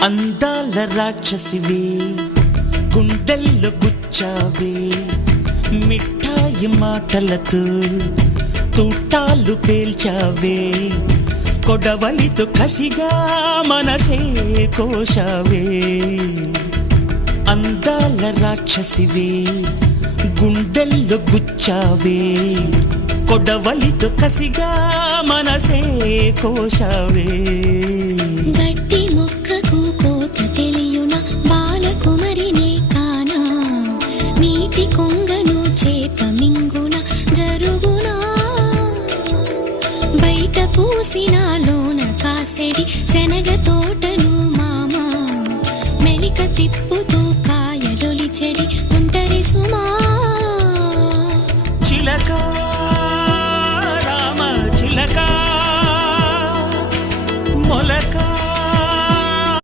అందాల రాక్షసివే గుండెల్లో గుచ్చావే మిఠాయి మాటలతో తూటాలు పేల్చావే కొడవలితో కసిగా మనసే కోశావే అందాల రాక్షసివే గుండెల్లో గుచ్చావే కొడవలితో కసిగా మనసే కోశావే